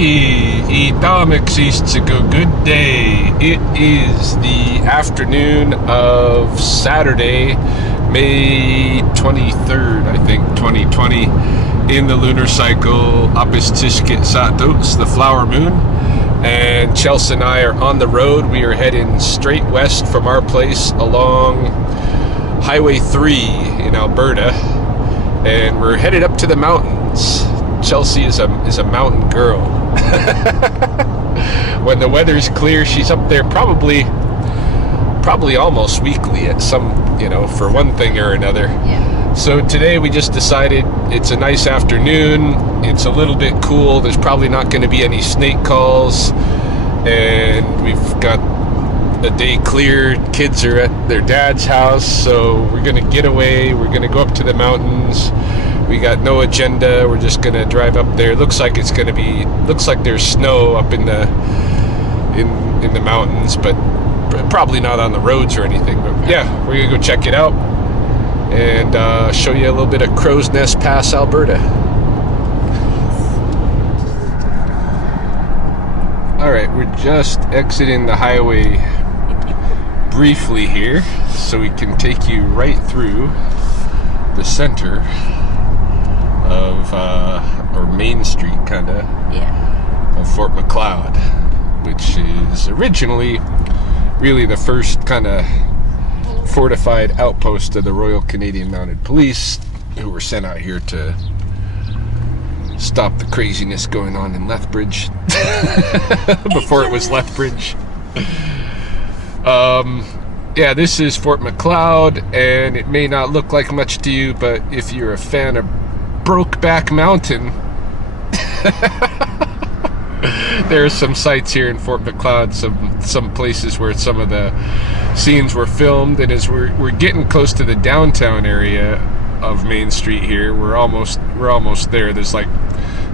Okie, I dom exists a good day. It is the afternoon of Saturday, May 23rd, I think, 2020, in the lunar cycle, Apis Tishkit Satos, the flower moon. And Chelsea and I are on the road. We are heading straight west from our place along Highway 3 in Alberta, and we're headed up to the mountains. Chelsea is a mountain girl. When the weather's clear, she's up there probably almost weekly at some, for one thing or another. Yeah. So today we just decided it's a nice afternoon. It's a little bit cool. There's probably not going to be any snake calls, and we've got a day clear. Kids are at their dad's house, so we're going to get away. We're going to go up to the mountains. We got no agenda. We're just gonna drive up there. Looks like there's snow up in the mountains, but probably not on the roads or anything. But yeah, we're gonna go check it out and show you a little bit of Crowsnest Pass, Alberta. All right, we're just exiting the highway briefly here, so we can take you right through the center of or Main Street of Fort Macleod, which is originally really the first kind of fortified outpost of the Royal Canadian Mounted Police, who were sent out here to stop the craziness going on in Lethbridge before it was Lethbridge. Yeah, this is Fort Macleod, and it may not look like much to you, but if you're a fan of Brokeback Mountain, there are some sites here in Fort Macleod, some places where some of the scenes were filmed. And as we're getting close to the downtown area of Main Street here, we're almost there. There's like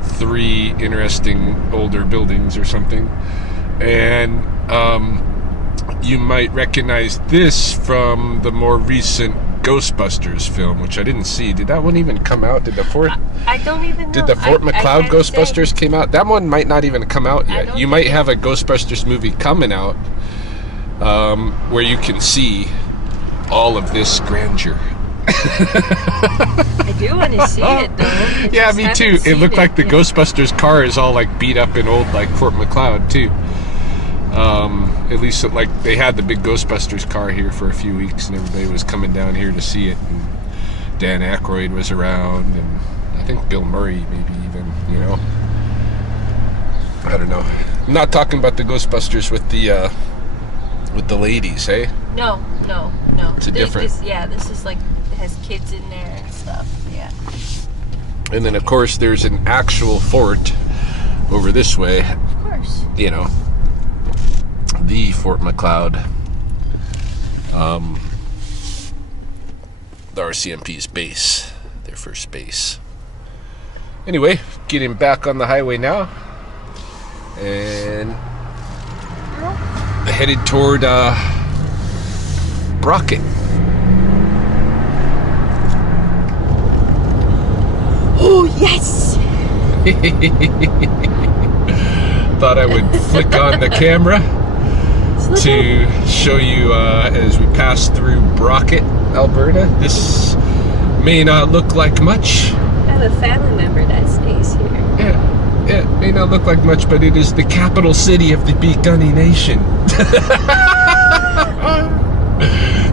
3 interesting older buildings or something, and you might recognize this from the more recent Ghostbusters film, which I didn't see. Did that one even come out? I don't even know. Did the Fort Macleod Ghostbusters came out? That one might not even come out yet. You might have a Ghostbusters movie coming out where you can see all of this grandeur. I do want to see it, though. Yeah, me too. It looked like the Ghostbusters car is all like beat up and old, like Fort Macleod too. At least they had the big Ghostbusters car here for a few weeks, and everybody was coming down here to see it. And Dan Aykroyd was around, and I think Bill Murray maybe even. I don't know. I'm not talking about the Ghostbusters with the ladies, hey? No. It's a different. This is like it has kids in there and stuff. Yeah. And then of course there's an actual fort over this way. Of course. The Fort Macleod, the RCMP's base, their first base. Anyway, getting back on the highway now, and headed toward Brocket. Oh, yes! Thought I would flick on the camera to show you as we pass through Brocket, Alberta. This may not look like much. I have a family member that stays here. Yeah, it may not look like much, but it is the capital city of the Begunny Nation.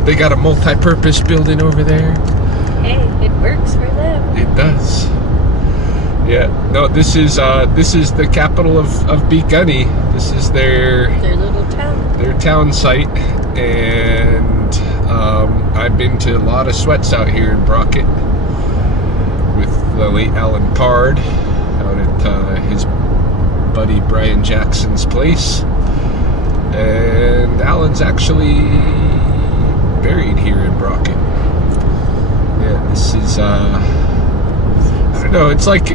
They got a multi-purpose building over there. Hey, it works for them. It does. Yeah, no, this is the capital of Begunny. This is their little town. Their town site, and I've been to a lot of sweats out here in Brocket with the late Alan Pard out at his buddy Brian Jackson's place, and Alan's actually buried here in Brocket. Yeah, this is I don't know. It's like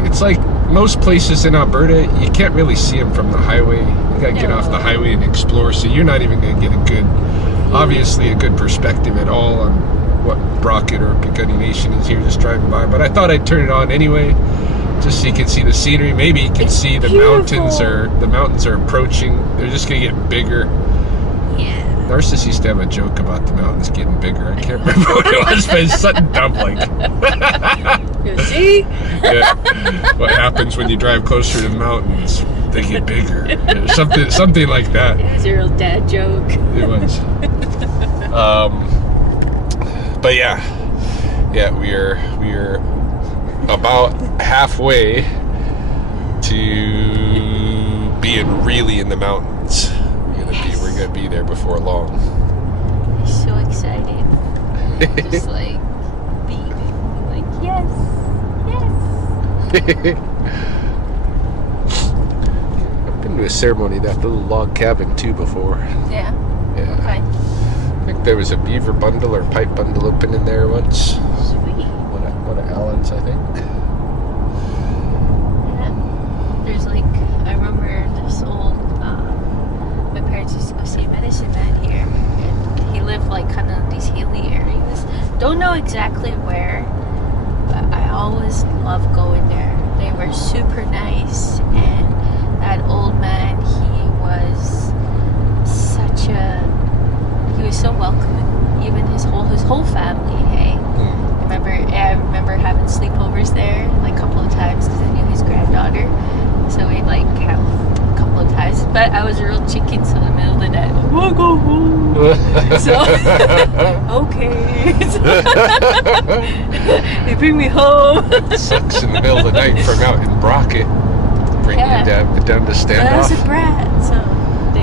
most places in Alberta, you can't really see them from the highway. You gotta get off the highway and explore, so you're not even gonna get a good perspective at all on what Brocket or Begunny Nation is here just driving by. But I thought I'd turn it on anyway, just so you can see the scenery. Maybe you can see the mountains are approaching. They're just gonna get bigger. Yeah. Narcissus used to have a joke about the mountains getting bigger. I can't remember what it was, but it's something dumb like. You see? Yeah. What happens when you drive closer to the mountains? They get bigger. Something like that. It was a real dad joke. It was. But yeah, we are about halfway to being really in the mountains. We're gonna be there before long. I'm so excited. Just like beaming, like yes. I've been to a ceremony, that little log cabin too before. Yeah. Yeah. Okay. I think there was a beaver bundle or pipe bundle open in there once. Sweet. One of Alan's, I think. Yeah. There's like, I remember this old, my parents used to go see a medicine man here, and he lived like kind of these hilly areas. Don't know exactly where, but I always loved going there. They were super nice, and that old man, he was so welcoming. Even his whole family. Hey, I remember having sleepovers there like a couple of times because I knew his granddaughter. So we'd like have a couple of times. But I was a real chicken, so in the middle of the night, I want to go home. So okay, they bring me home. It sucks in the middle of the night from out in Brocket. Bring you down to stand But I off. was a brat, so it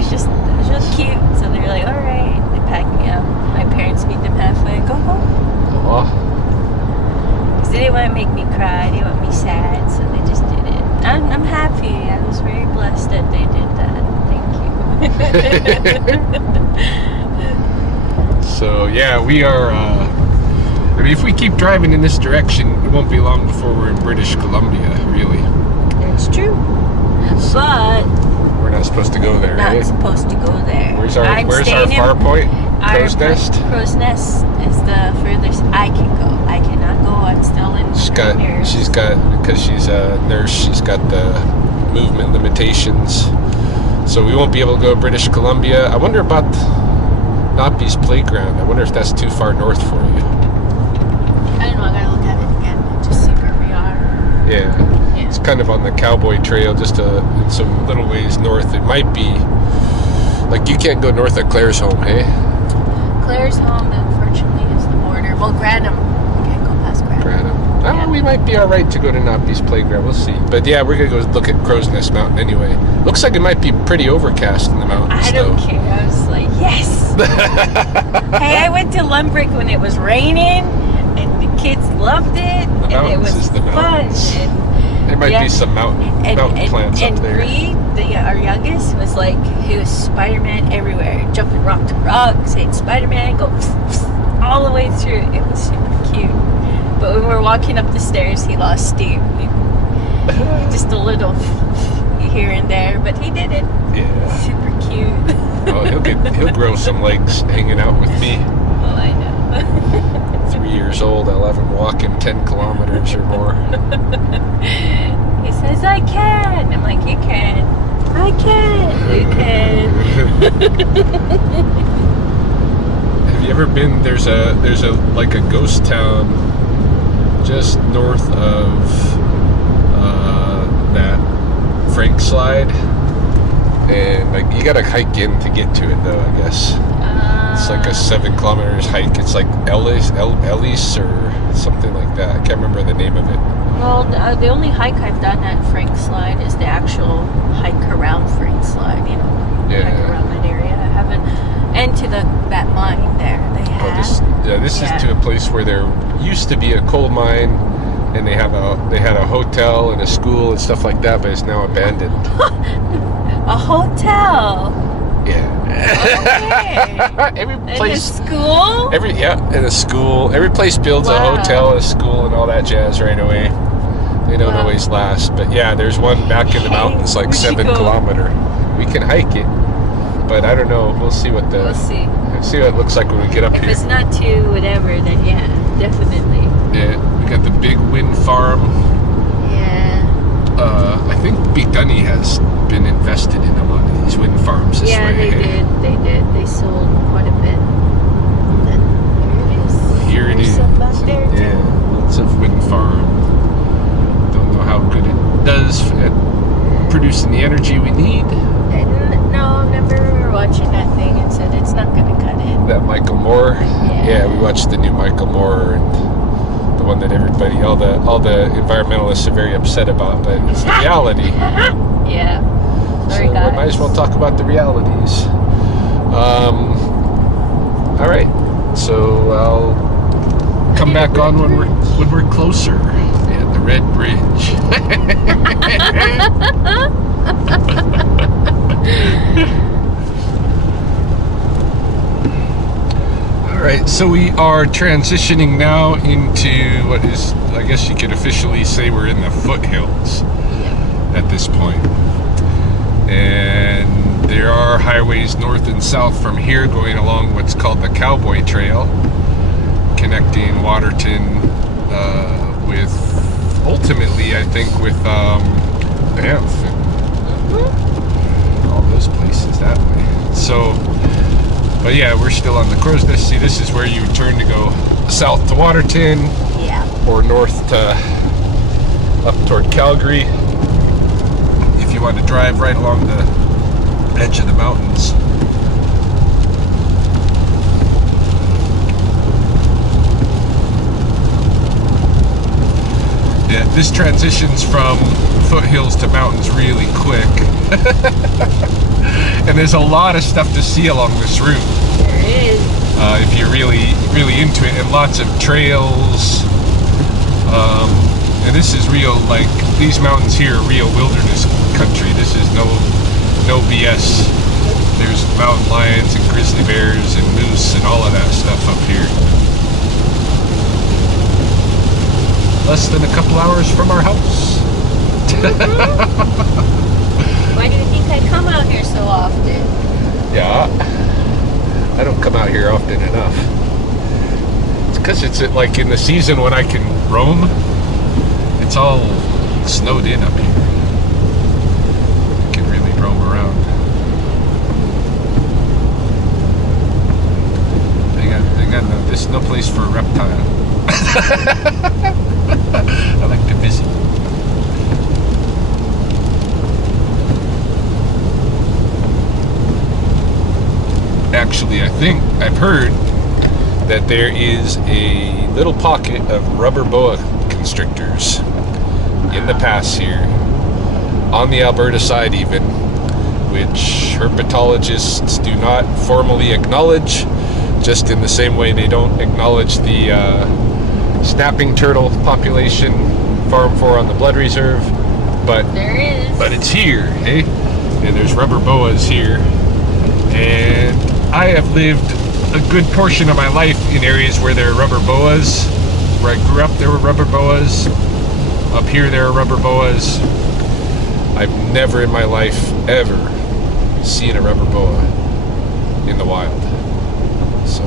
was really cute. So they were like, all right. They packed me up. My parents meet them halfway and go home. Because they didn't want to make me cry. They didn't want me sad, so they just did it. I'm happy. I was very blessed that they did that. Thank you. So yeah, we are. I mean, if we keep driving in this direction, it won't be long before we're in British Columbia. Really. It's true. But we're not supposed to go there. Not supposed to go there. Where's our far point? Crowsnest? Crowsnest is the furthest I can go. I cannot go. I'm still in because she's a nurse, she's got the movement limitations. So we won't be able to go to British Columbia. I wonder about Knoppy's Playground. I wonder if that's too far north for you. I don't know. I gotta look at it again. Just see where we are. Yeah. It's kind of on the Cowboy Trail, just in some little ways north. It might be like you can't go north of Claire's home, hey? Claire's home, unfortunately, is the border. Well, Granham. We can't go past Granham. Yeah. We might be all right to go to Knoppy's Playground. We'll see. But yeah, we're gonna go look at Crowsnest Mountain anyway. Looks like it might be pretty overcast in the mountains. I don't care. I was like, yes. Hey, I went to Lumbrick when it was raining, and the kids loved it, and it was fun. There might be some mountain plants up there. And Reed, our youngest, was like, he was Spider-Man everywhere, jumping rock to rock, saying Spider-Man, go all the way through. It was super cute. But when we were walking up the stairs, he lost steam. Just a little here and there, but he did it. Yeah. Super cute. Oh, he'll grow some legs hanging out with me. Well, I know. 3 years old, I'll have him walking 10 kilometers or more. He says, I can. I'm like, you can. I can. You can. Have you ever been, there's a like a ghost town just north of that Frank slide, and like you gotta hike in to get to it though, I guess. It's like a 7 kilometers hike. It's like Ellis or something like that. I can't remember the name of it. Well, the only hike I've done at Frank Slide is the actual hike around Frank Slide, hike around that area. I haven't, and to that mine there, they have. This is to a place where there used to be a coal mine, and they had a hotel and a school and stuff like that, but it's now abandoned. A hotel. Yeah. Okay. Every place. In a school? In a school. Every place builds a hotel, a school, and all that jazz right away. They don't always last. But yeah, there's one back in the mountains, like 7 kilometer. We can hike it, but I don't know. We'll see what We'll see what it looks like when we get up here. If it's not too whatever, then yeah, definitely. Yeah, we got the big wind farm. Yeah. I think Big Dunny has been invested in a lot of these wind farms this Yeah, way. they did. They did. They sold quite a bit. And then here it is. Here it There's is. some back there too. Yeah, lots of wind farm. Don't know how good it does at producing the energy we need. No, I remember watching that thing and said it's not going to cut it. That Michael Moore. Yeah. We watched the new Michael Moore, and the one that everybody, all the environmentalists are very upset about, but it's the reality. Yeah. Sorry, So guys. we might as well talk about the realities. All right. So I'll come back on when we're closer. Yeah, the Red Bridge. All right. So we are transitioning now into what is, I guess you could officially say, we're in the foothills at this point. And there are highways north and south from here going along what's called the Cowboy Trail, connecting Waterton with, ultimately, I think, with Banff and all those places that way. So, but yeah, we're still on the Crowsnest. See, this is where you turn to go south to Waterton, or north to up toward Calgary. If you want to drive right along the edge of the mountains. Yeah, this transitions from foothills to mountains really quick. And there's a lot of stuff to see along this route. There is. If you're really into it, and lots of trails. And this is real, like, these mountains here are real wilderness country. This is no BS. There's mountain lions and grizzly bears and moose and all of that stuff up here. Less than a couple hours from our house. Why do you think I come out here so often? Yeah, I don't come out here often enough. It's because it's like in the season when I can roam. It's all snowed in up here. I can really roam around. They got there's no place for a reptile. I like to visit. Actually, I think I've heard that there is a little pocket of rubber boa constrictors in the pass here, on the Alberta side even, which herpetologists do not formally acknowledge, just in the same way they don't acknowledge the snapping turtle population farmed for on the blood reserve, but There is. but it's here, hey? And there's rubber boas here, and I have lived a good portion of my life in areas where there are rubber boas. Where I grew up, there were rubber boas. Up here, there are rubber boas. I've never in my life ever seen a rubber boa in the wild. So,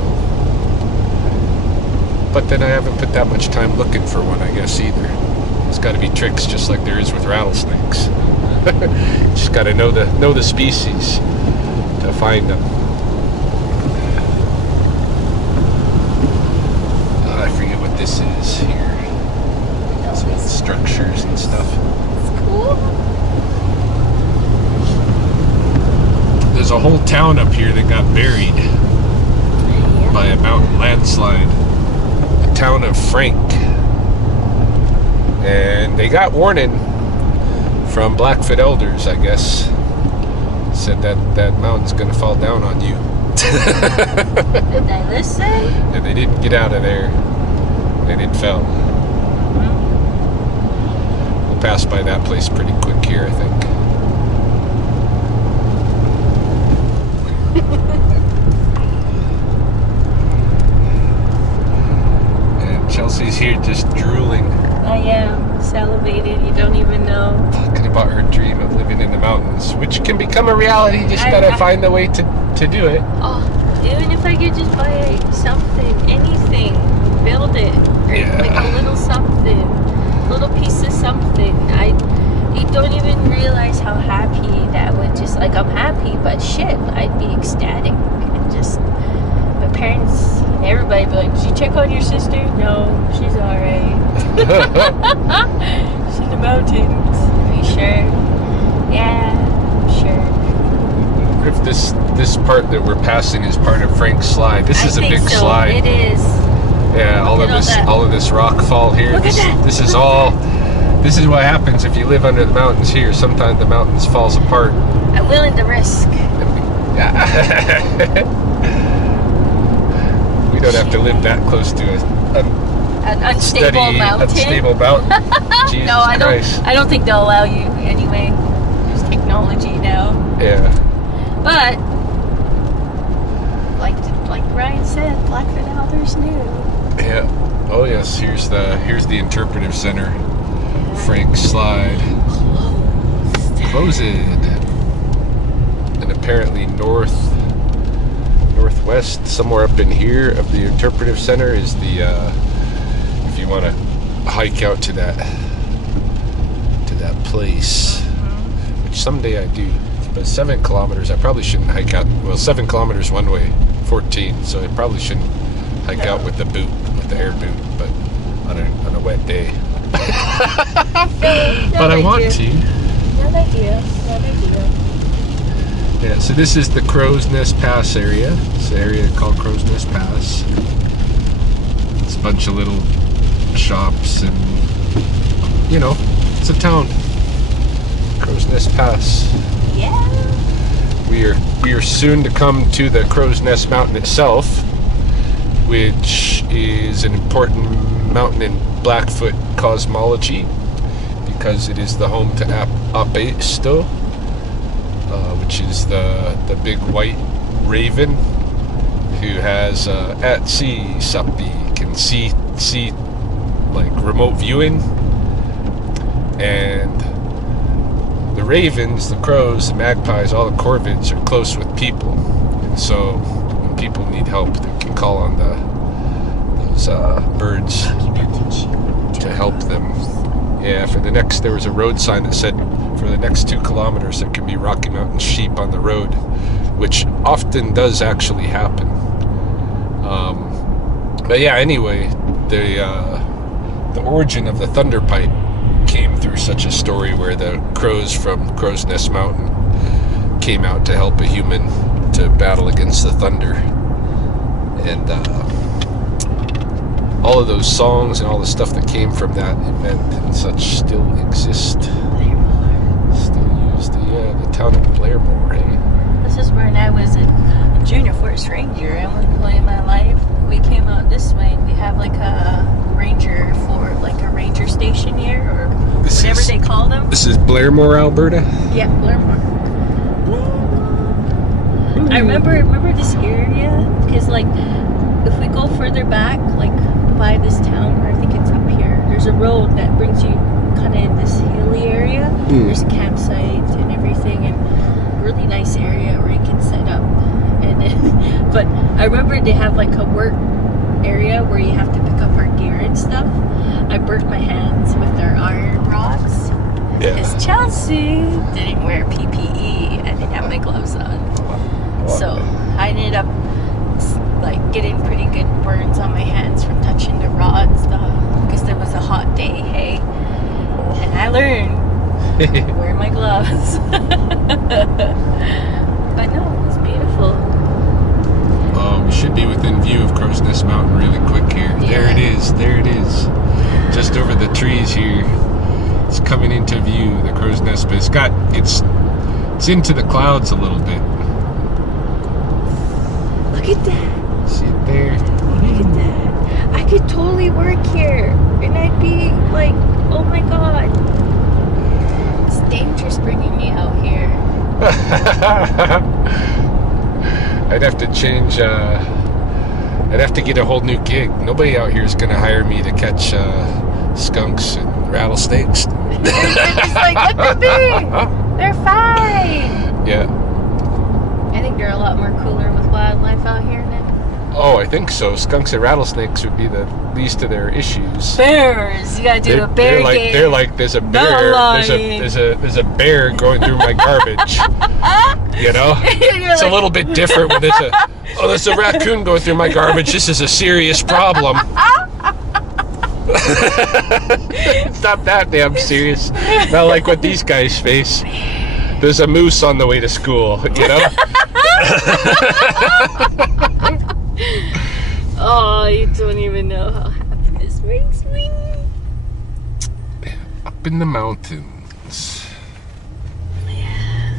but then I haven't put that much time looking for one, I guess, either. There's got to be tricks, just like there is with rattlesnakes. Just got to know the species to find them. I forget what this is here. Some structures and stuff. It's cool. There's a whole town up here that got buried by a mountain landslide. The town of Frank. And they got warning from Blackfoot elders, I guess. Said that mountain's gonna fall down on you. Did they listen? And they didn't get out of there. And it fell. We'll pass by that place pretty quick here, I think. And Chelsea's here just drooling. I am salivated. You don't even know. Talking about her dream of living in the mountains, which can become a reality. Just gotta find the way to do it. Oh, even if I could just buy something, anything, build it, or Yeah. like a little something, little piece of something. You don't even realize how happy that would just, like, I'm happy, but shit, I'd be ecstatic and just, my parents, everybody would be like, did you check on your sister? No, she's alright. She's in the mountains. Are you sure? Yeah, I'm sure. If this part that we're passing is part of Frank's slide. This is a big slide. It is. Yeah, all of this rock fall here. Look at that. This is all. This is what happens if you live under the mountains here. Sometimes the mountains falls apart. I'm willing to risk. We don't have to live that close to An unstable mountain. Unstable mountain. Jesus No, I Christ. don't think they'll allow you anyway. There's technology now. Yeah. But like Ryan said, Blackfoot Elders knew. Yeah. Oh yes. Here's the interpretive center. Frank's slide. Closed. And apparently northwest, somewhere up in here of the interpretive center is the if you want to hike out to that place, which someday I do. But 7 kilometers, I probably shouldn't hike out. Well, 7 kilometers one way, 14. So I probably shouldn't hike out with the air boot, but on a wet day. But I want to. Not ideal. Yeah, so this is the Crowsnest Pass area. It's an area called Crowsnest Pass. It's a bunch of little shops and, it's a town. Crowsnest Pass. Yeah. We are soon to come to the Crowsnest Mountain itself, which is an important mountain in Blackfoot cosmology because it is the home to Abesto, which is the big white raven who has at sea something can see like remote viewing, and the ravens, the crows, the magpies, all the corvids are close with people, and so when people need help, they can call on those birds to help them. Yeah, there was a road sign that said for the next 2 kilometers there can be Rocky Mountain sheep on the road, which often does actually happen. But yeah, anyway, the origin of the thunder pipe came through such a story where the crows from Crowsnest Mountain came out to help a human to battle against the thunder, and all of those songs and all the stuff that came from that event and such still exist. Still used. The town of Blairmore, hey? This is when I was a junior forest ranger. At one point in my life, we came out this way and we have like a ranger for like a ranger station here, or whatever they call them. This is Blairmore, Alberta? Yeah, Blairmore. I remember this area because, like, if we go further back, like by this town, or I think it's up here, there's a road that brings you kind of in this hilly area. There's a campsite and everything, and really nice area where you can set up. And but I remember they have like a work area where you have to pick up our gear and stuff. I burnt my hands with their iron rods because Chelsea didn't wear PPE. I didn't have my gloves on, so I ended up like getting pretty good burns on my hands from touching the rods because there was a hot day, hey? And I learned wear my gloves. But no, it was beautiful. We should be within view of Crowsnest Mountain really quick here. Yeah. There it is. Just over the trees here. It's coming into view, the Crowsnest Pass. It's into the clouds a little bit. Look at that. See it there? Look at that. I could totally work here and I'd be like, oh my god. It's dangerous bringing me out here. I'd have to change, I'd have to get a whole new gig. Nobody out here is going to hire me to catch skunks and rattlesnakes. They're just like, look at me. They're fine. Yeah. I think they're a lot more cooler with wildlife out here now. Oh, I think so. Skunks and rattlesnakes would be the least of their issues. Bears, you gotta do a bear game. They're like, there's a bear. There's a bear going through my garbage. You know, it's a little bit different when there's a raccoon going through my garbage. This is a serious problem. It's not that damn serious. Not like what these guys face. There's a moose on the way to school, you know? Oh, you don't even know how happy this makes me. Up in the mountains. Yeah.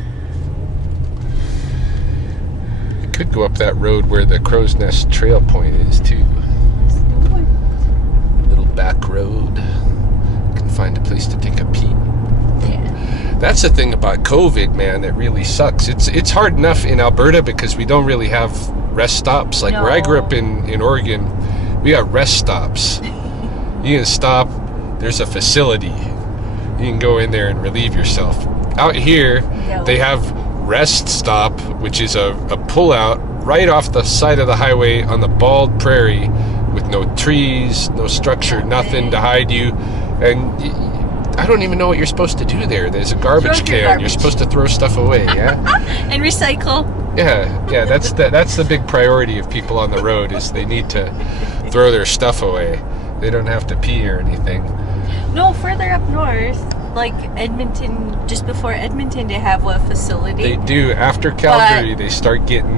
You could go up that road where the Crowsnest Trail Point is, too. Little back road. You can find a place to take a peek. Yeah. That's the thing about COVID, man, that really sucks. It's hard enough in Alberta because we don't really have rest stops. Like where I grew up in Oregon, we got rest stops. You can stop, there's a facility. You can go in there and relieve yourself. Out here, they have rest stop, which is a pullout right off the side of the highway on the bald prairie with no trees, no structure, nothing to hide you. And I don't even know what you're supposed to do there. There's a garbage can. You're supposed to throw stuff away, yeah? And recycle. Yeah, that's the big priority of people on the road is they need to throw their stuff away. They don't have to pee or anything. No, further up north, like Edmonton, just before Edmonton, they have a facility. They do. After Calgary, they start getting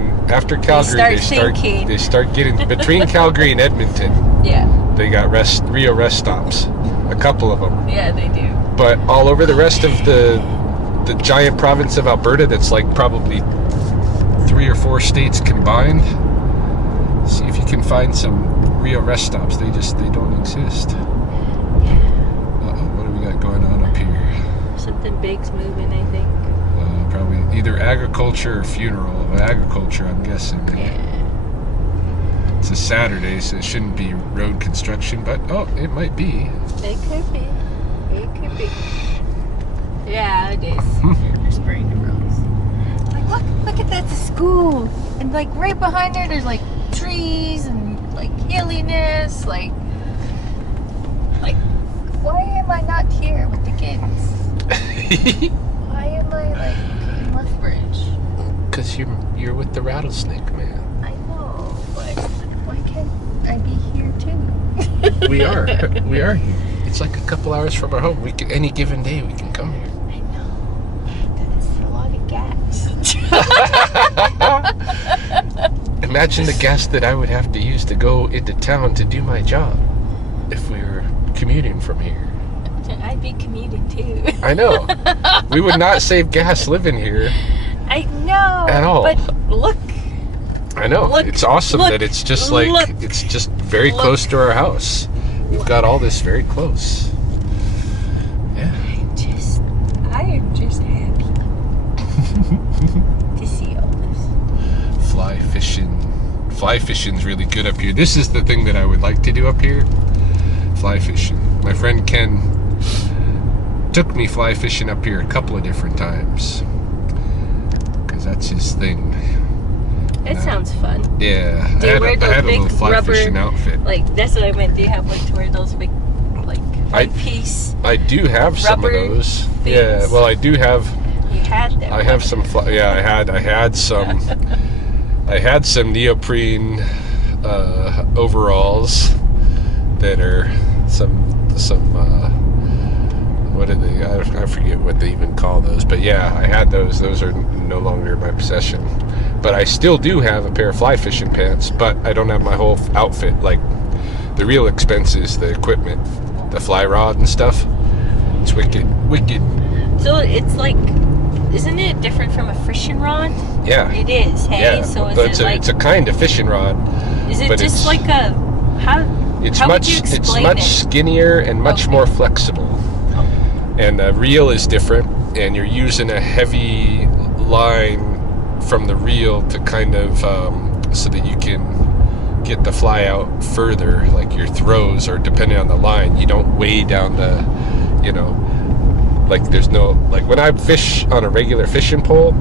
between Calgary and Edmonton. Yeah. They got real rest stops. A couple of them. Yeah, they do. But all over the rest of the giant province of Alberta, that's like probably 3 or 4 states combined. See if you can find some real rest stops. They don't exist. Uh-oh, what do we got going on up here? Something big's moving, I think. Probably either agriculture or funeral. Agriculture, I'm guessing. Yeah. It's a Saturday, so it shouldn't be road construction, but it might be. It could be. It could be. Yeah, it is. They're spraying the roads. Like, look at that school. And like right behind there, there's like trees and like hilliness. Like, why am I not here with the kids? Why am I like in Lethbridge? Because you're with the rattlesnake man. I know, but why can't I be here too? We are here. It's like a couple hours from our home. Any given day we can come here. I know. That's a lot of gas. Imagine the gas that I would have to use to go into town to do my job if we were commuting from here. I'd be commuting too. I know. We would not save gas living here. I know. At all. But look. I know. It's awesome that it's just it's just very close to our house. We've got all this very close. Yeah. I am just happy to see all this. Fly fishing's really good up here. This is the thing that I would like to do up here. Fly fishing. My friend Ken took me fly fishing up here a couple of different times because that's his thing. It sounds fun. Yeah, Do you wear those I had big a little fly rubber, fishing outfit. Like, that's what I meant. Do you have like to wear those big, like, piece? I do have some of those. Things? Yeah, well, I do have. You had them. I have some. I had some. I had some neoprene overalls that are some. What are they? I forget what they even call those. But yeah, I had those. Those are no longer my possession. But I still do have a pair of fly fishing pants, but I don't have my whole outfit. Like, the real expense is the equipment, the fly rod and stuff. It's wicked. So it's like, isn't it different from a fishing rod? Yeah. It is, hey? Yeah. So it's a kind of fishing rod. Is it just like a, how would you explain much skinnier and much more flexible. And the reel is different, and you're using a heavy line from the reel to kind of so that you can get the fly out further. Like your throws, or depending on the line, you don't weigh down the, like there's no, like when I fish on a regular fishing pole,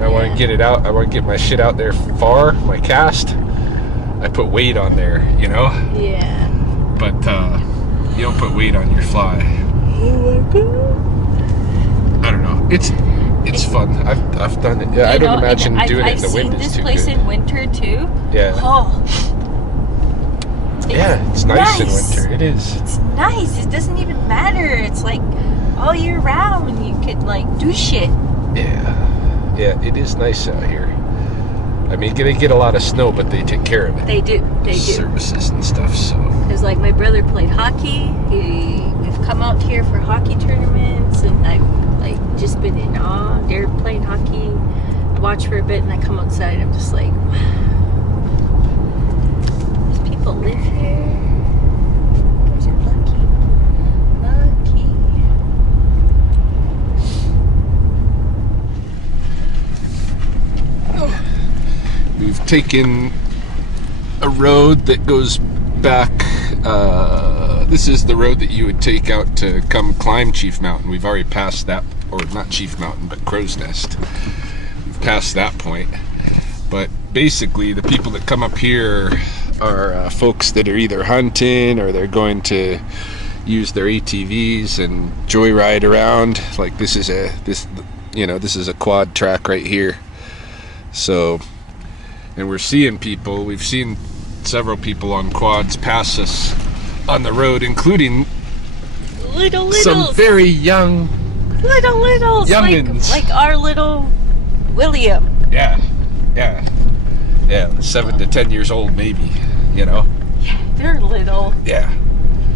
I want to get it out, I want to get my shit out there far, my cast, I put weight on there, you know. Yeah. But you don't put weight on your fly. Oh my god. I don't know. It's fun. I've done it. Yeah, I don't imagine doing it in the wind is too good. I've seen this place in winter too. Yeah. Oh. It's nice in winter. It is. It's nice. It doesn't even matter. It's like all year round. You could like do shit. Yeah. Yeah, it is nice out here. I mean, they get a lot of snow, but they take care of it. They do. They do. Services and stuff, so. Because like my brother played hockey. We've come out here for hockey tournaments, and I've like just been in awe. They're playing hockey, watch for a bit, and I come outside. I'm just like, wow. These people live here. You guys are lucky. Lucky. We've taken a road that goes back. This is the road that you would take out to come climb Chief Mountain. We've already passed that, or not Chief Mountain, but Crowsnest. We've passed that point. But basically, the people that come up here are folks that are either hunting or they're going to use their ATVs and joyride around. Like this is a quad track right here. So. And we're seeing people, we've seen several people on quads pass us on the road, including some very young littles, youngins. like our little William. Yeah, 7 to 10 years old maybe, you know. Yeah, they're little. Yeah.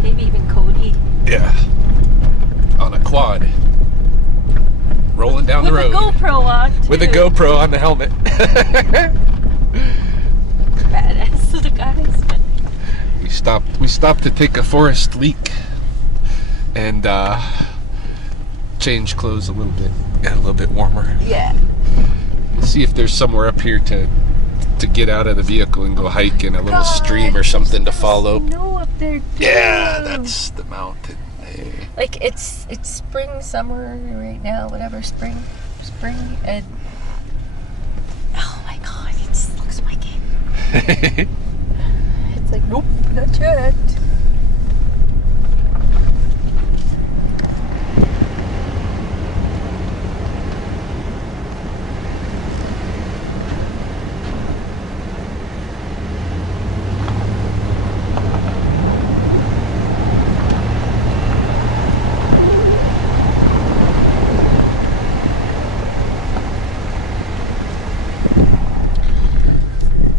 Maybe even Cody. Yeah. On a quad. Rolling down the road. With a GoPro on, too. With a GoPro on the helmet. Badass little guys. We stopped to take a forest leak and change clothes a little bit, get a little bit warmer. Yeah. See if there's somewhere up here to get out of the vehicle and go hike in a little stream or something to follow. Snow up there too. Yeah, that's the mountain. Hey. Like it's spring, summer right now, whatever, spring, and oh my god, it looks like it. It's like, nope, not yet.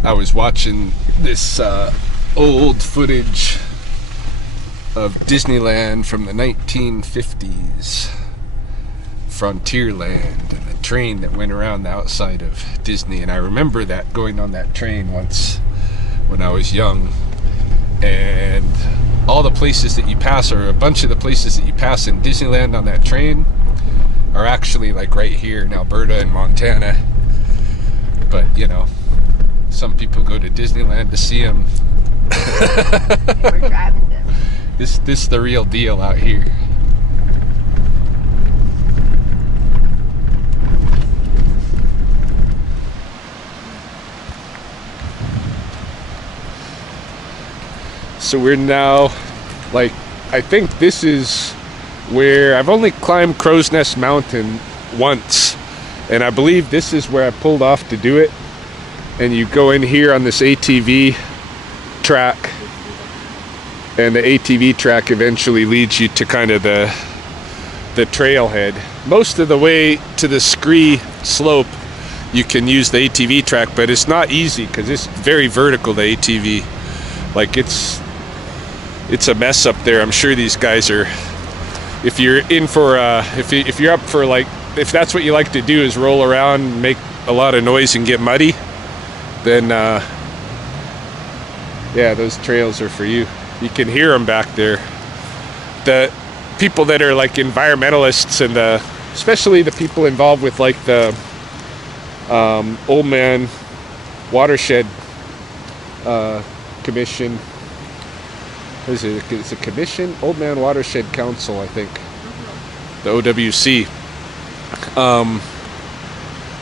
I was watching this old footage of Disneyland from the 1950s, Frontierland, and the train that went around the outside of Disney. And I remember that, going on that train once when I was young. And all the places that you pass, or a bunch of the places that you pass in Disneyland on that train, are actually like right here in Alberta and Montana. But you know, some people go to Disneyland to see them. We're driving them. This the real deal out here. So we're now, like, I think this is where I've only climbed Crowsnest Mountain once, and I believe this is where I pulled off to do it. And you go in here on this ATV track, and the ATV track eventually leads you to kind of the trailhead. Most of the way to the scree slope you can use the ATV track, but it's not easy because it's very vertical, the ATV. Like it's a mess up there. I'm sure these guys are, if you're in for if you're up for, like, if that's what you like to do is roll around and make a lot of noise and get muddy, then yeah, those trails are for you. You can hear them back there. The people that are like environmentalists and especially the people involved with like the Old Man Watershed Commission. What is it? It's a commission? Old Man Watershed Council, I think. The OWC.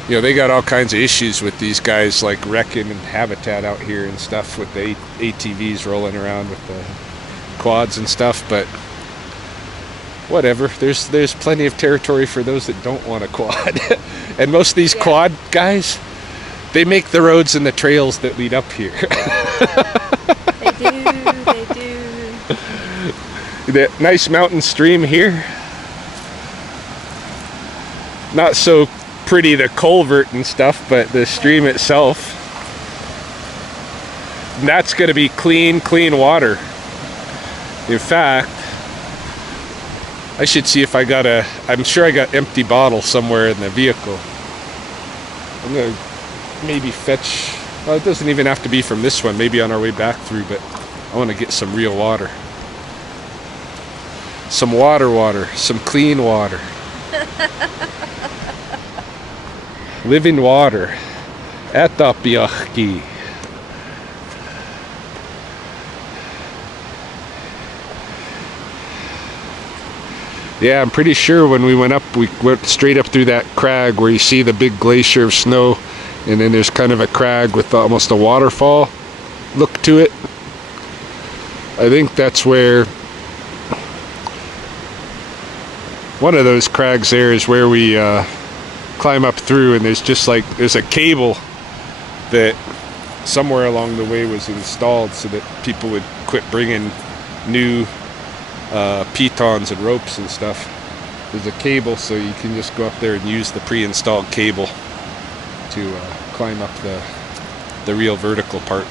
You know, they got all kinds of issues with these guys like wrecking habitat out here and stuff with the ATVs rolling around with the quads and stuff, but whatever. There's plenty of territory for those that don't want a quad. And most of these quad guys, they make the roads and the trails that lead up here. They do. The nice mountain stream here. Not so pretty, the culvert and stuff, but the stream itself. And that's going to be clean water. In fact, I should see if I got I'm sure I got empty bottle somewhere in the vehicle. I'm going to maybe fetch, well, it doesn't even have to be from this one, maybe on our way back through, but I want to get some real water. Some water, some clean water. Living water. Etapiachki. Yeah, I'm pretty sure when we went up, we went straight up through that crag where you see the big glacier of snow, and then there's kind of a crag with almost a waterfall look to it. I think that's where one of those crags there is where we climb up through, and there's a cable that somewhere along the way was installed so that people would quit bringing new pitons and ropes and stuff. There's a cable, so you can just go up there and use the pre-installed cable to climb up the real vertical part.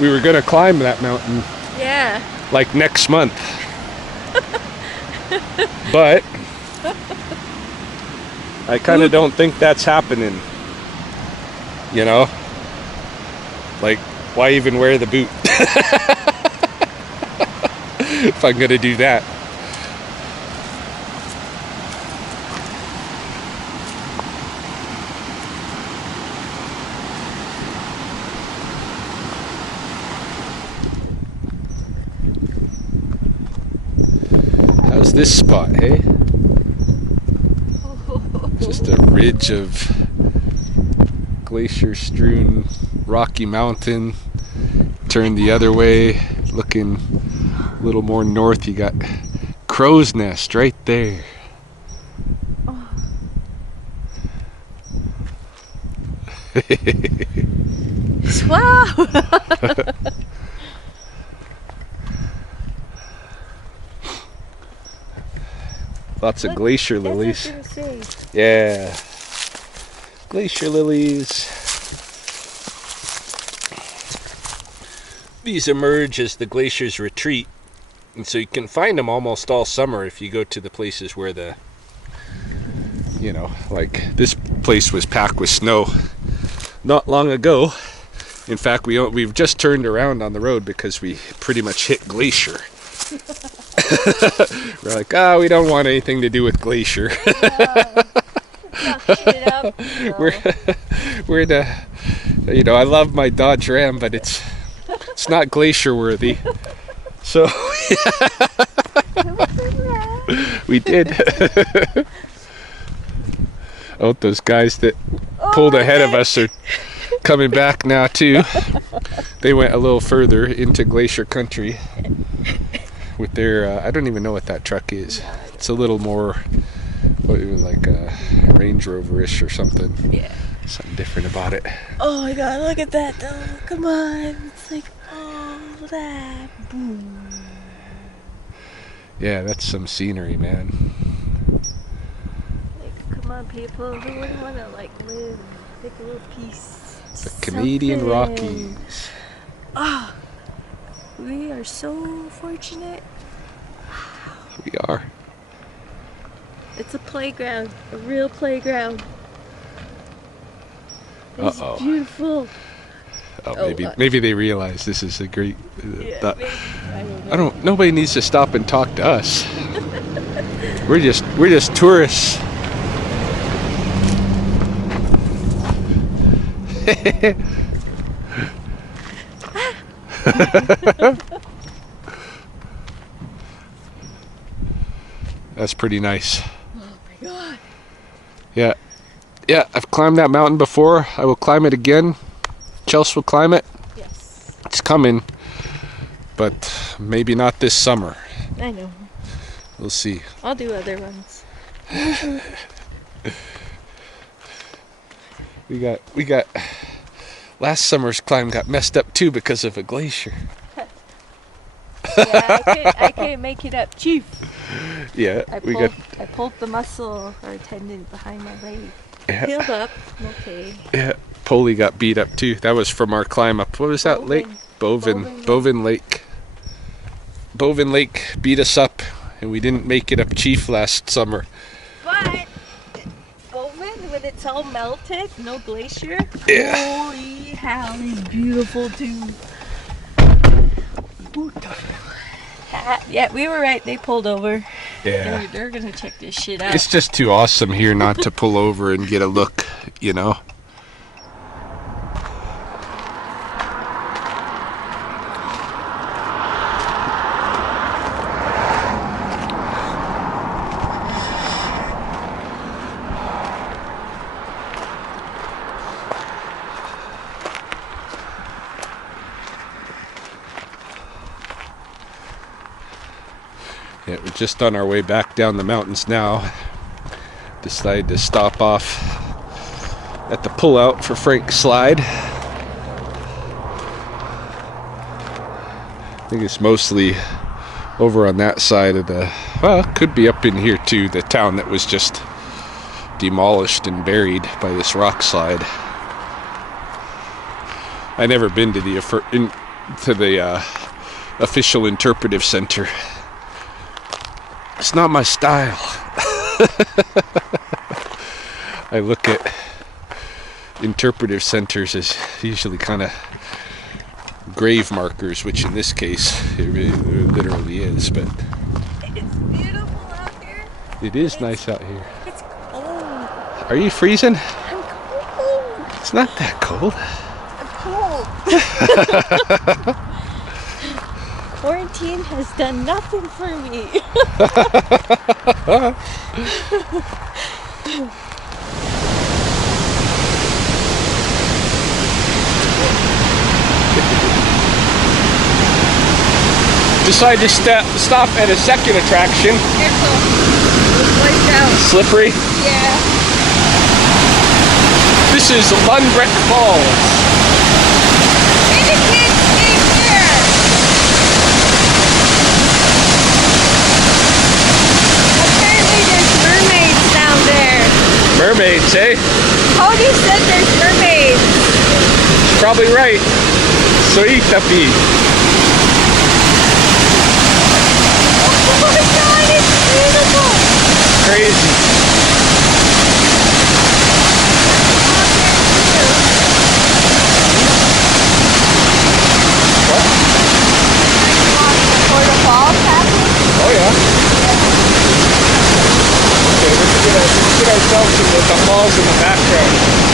We were gonna climb that mountain, Yeah. like next month, but I kind of don't think that's happening. You know, like, why even wear the boot if I'm gonna do that? How's this spot, hey? Just a ridge of glacier-strewn rocky mountain. Turn the other way, looking a little more north, you got Crowsnest right there. Wow. Lots of glacier lilies. That's what I was gonna say. Yeah. Glacier lilies. These emerge as the glaciers retreat, and so you can find them almost all summer if you go to the places where you know, like this place was packed with snow not long ago. In fact, we've just turned around on the road because we pretty much hit Glacier. We're like, we don't want anything to do with Glacier. We're the, you know, I love my Dodge Ram, but it's not glacier worthy. So we did. Oh, those guys that pulled ahead of us are coming back now too. They went a little further into glacier country with their I don't even know what that truck is. It's a little more like a Range Rover-ish or something. Yeah. Something different about it. Oh my god, look at that though. Come on. It's like all that. Boom. Yeah, that's some scenery, man. Like, come on, people. Who wouldn't want to like live, take a little piece? The Canadian Something. Rockies. Ah, we are so fortunate. We are. It's a playground, a real playground. It's Uh-oh. beautiful. Maybe they realize this is a great. Yeah, maybe. I don't know. Nobody needs to stop and talk to us. We're just tourists. That's pretty nice. Oh my god. Yeah. Yeah, I've climbed that mountain before. I will climb it again. Chelsea will climb it. Yes. It's coming, but maybe not this summer. I know. We'll see. I'll do other ones. We got last summer's climb got messed up too because of a glacier. Yeah, I can't make it up, Chief. Yeah, I pulled the muscle or tendon behind my leg. Yeah. Healed up. Okay. Yeah, Polly got beat up too. That was from our climb up. What was that lake? Bovin Lake. Bovin Lake beat us up, and we didn't make it up Chief last summer. But Bowman, when it's all melted, no glacier. Yeah. Holy hell, it's beautiful too. Yeah, we were right. They pulled over. Yeah. They're gonna check this shit out. It's just too awesome here not to pull over and get a look, you know? Yeah, we're just on our way back down the mountains now. Decided to stop off at the pullout for Frank's slide. I think it's mostly over on that side of the, well, it could be up in here too, the town that was just demolished and buried by this rock slide. I never been to the official interpretive center. It's not my style. I look at interpretive centers as usually kind of grave markers, which in this case it really literally is. But It's beautiful out here. it is nice out here. It's cold. Are you freezing? I'm cold. It's not that cold. I'm cold. Quarantine has done nothing for me. Decide to stop at a second attraction. Careful. Watch out. Slippery. Yeah. This is Lundbrett Falls. Maybe kids stay here. Apparently there's mermaids down there. Mermaids, eh? Cody said there's mermaids. Probably right. Sweet puppy. Oh my god, it's beautiful. Crazy. Oh yeah. Okay, let's get ourselves in the falls in the background.